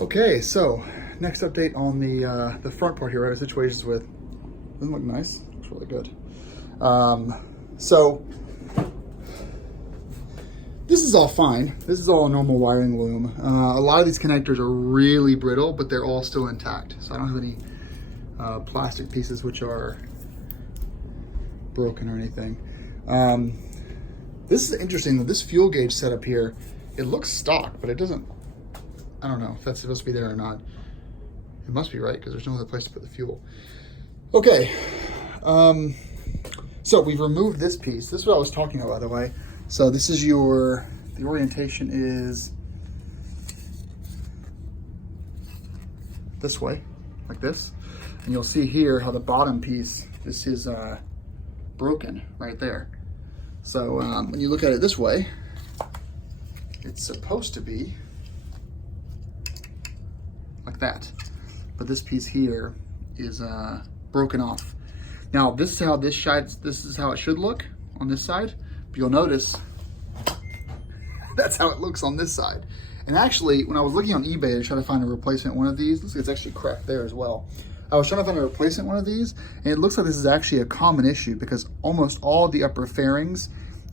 Okay, so next update on the front part here, right? Situations with, doesn't look nice, looks really good. So this is all fine. This is all a normal wiring loom. A lot of these connectors are really brittle, but they're all still intact. So I don't have any plastic pieces which are broken or anything. This is interesting though. This fuel gauge setup here, it looks stock, but it doesn't, I don't know if that's supposed to be there or not. It must be, right? Because there's no other place to put the fuel. Okay, so we've removed this piece. This is what I was talking about, by the way. So this is the orientation is this way, like this. And you'll see here how the bottom piece, this is broken right there. So when you look at it this way, it's supposed to be like that. But this piece here is broken off. Now this is how this is how it should look on this side. But you'll notice that's how it looks on this side. And actually, when I was looking on eBay to try to find a replacement one of these, looks like it's actually cracked there as well. I was trying to find a replacement one of these, and it looks like this is actually a common issue because almost all the upper fairings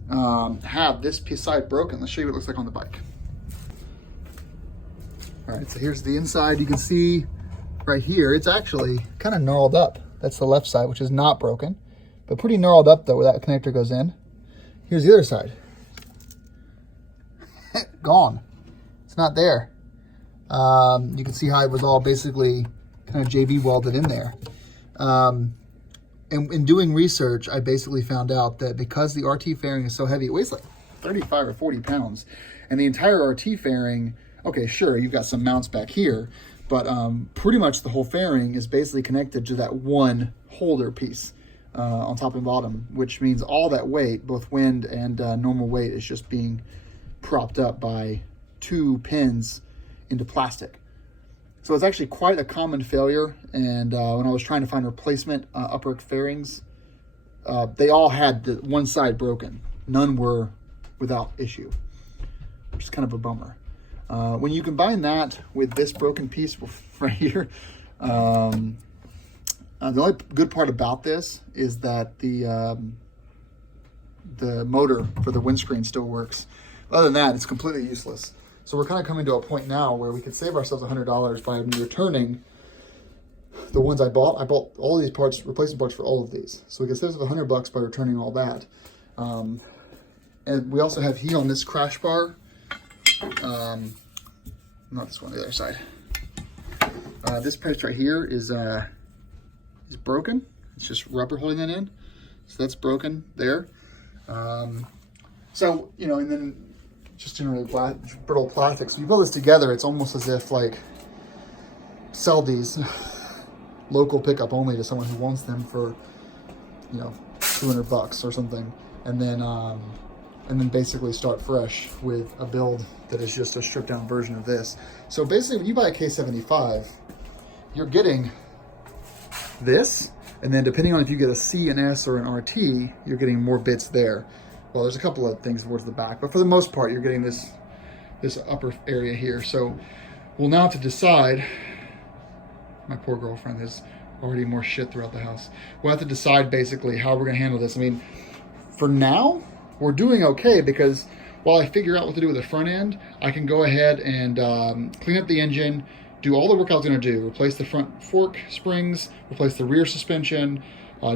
have this piece side broken. Let's show you what it looks like on the bike. All right, so here's the inside. You can see right here, it's actually kind of gnarled up. That's the left side, which is not broken, but pretty gnarled up though where that connector goes in. Here's the other side. Gone. It's not there. You can see how it was all basically kind of JV welded in there. And in doing research, I basically found out that because the RT fairing is so heavy, it weighs like 35 or 40 pounds. And the entire RT fairing, okay, sure, you've got some mounts back here, but pretty much the whole fairing is basically connected to that one holder piece on top and bottom, which means all that weight, both wind and normal weight, is just being propped up by two pins into plastic. So it's actually quite a common failure. And when I was trying to find replacement upper fairings, they all had the one side broken. None were without issue, which is kind of a bummer. When you combine that with this broken piece right here, the only good part about this is that the motor for the windscreen still works. Other than that, it's completely useless. So we're kind of coming to a point now where we could save ourselves $100 by returning the ones I bought. I bought all these parts, replacement parts for all of these. So we could save ourselves $100 by returning all that. And we also have heat on this crash bar. Not this one, the other side. This piece right here is broken. It's just rubber holding that in. So that's broken there. So, you know, and then just generally brittle plastics. If you put this together, it's almost as if like sell these local pickup only to someone who wants them for, you know, $200 or something. And then basically start fresh with a build that is just a stripped down version of this. So basically when you buy a K75, you're getting this, and then depending on if you get a C, an S, or an RT, you're getting more bits there. Well, there's a couple of things towards the back, but for the most part, you're getting this upper area here. So we'll now have to decide, my poor girlfriend has already more shit throughout the house. We'll have to decide basically how we're gonna handle this. I mean, for now, we're doing okay because while I figure out what to do with the front end, I can go ahead and clean up the engine, do all the work I was gonna do, replace the front fork springs, replace the rear suspension,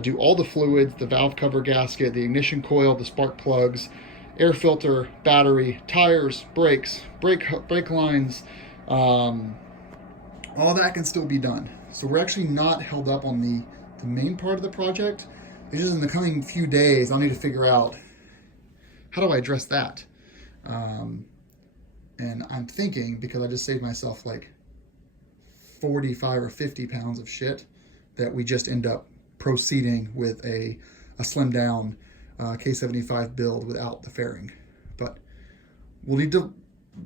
do all the fluids, the valve cover gasket, the ignition coil, the spark plugs, air filter, battery, tires, brakes, brake lines, all that can still be done. So we're actually not held up on the main part of the project. It's just in the coming few days, I'll need to figure out how do I address that. And I'm thinking, because I just saved myself like 45 or 50 pounds of shit, that we just end up proceeding with a slimmed down K75 build without the fairing. But we'll need to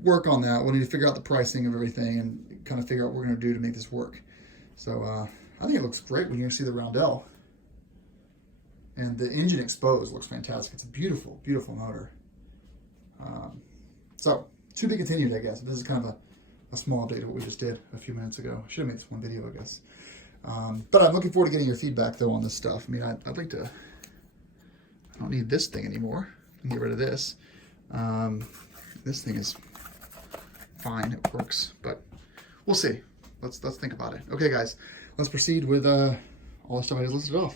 work on that. We'll need to figure out the pricing of everything and kind of figure out what we're going to do to make this work. So I think it looks great when you see the roundel. And the engine exposed looks fantastic. It's a beautiful, beautiful motor. So to be continued, I guess. This is kind of a small update of what we just did a few minutes ago. I should have made this one video, I guess. But I'm looking forward to getting your feedback, though, on this stuff. I mean, I'd like to... I don't need this thing anymore. I can get rid of this. This thing is fine. It works, but we'll see. Let's think about it. Okay, guys. Let's proceed with all the stuff I just listed off.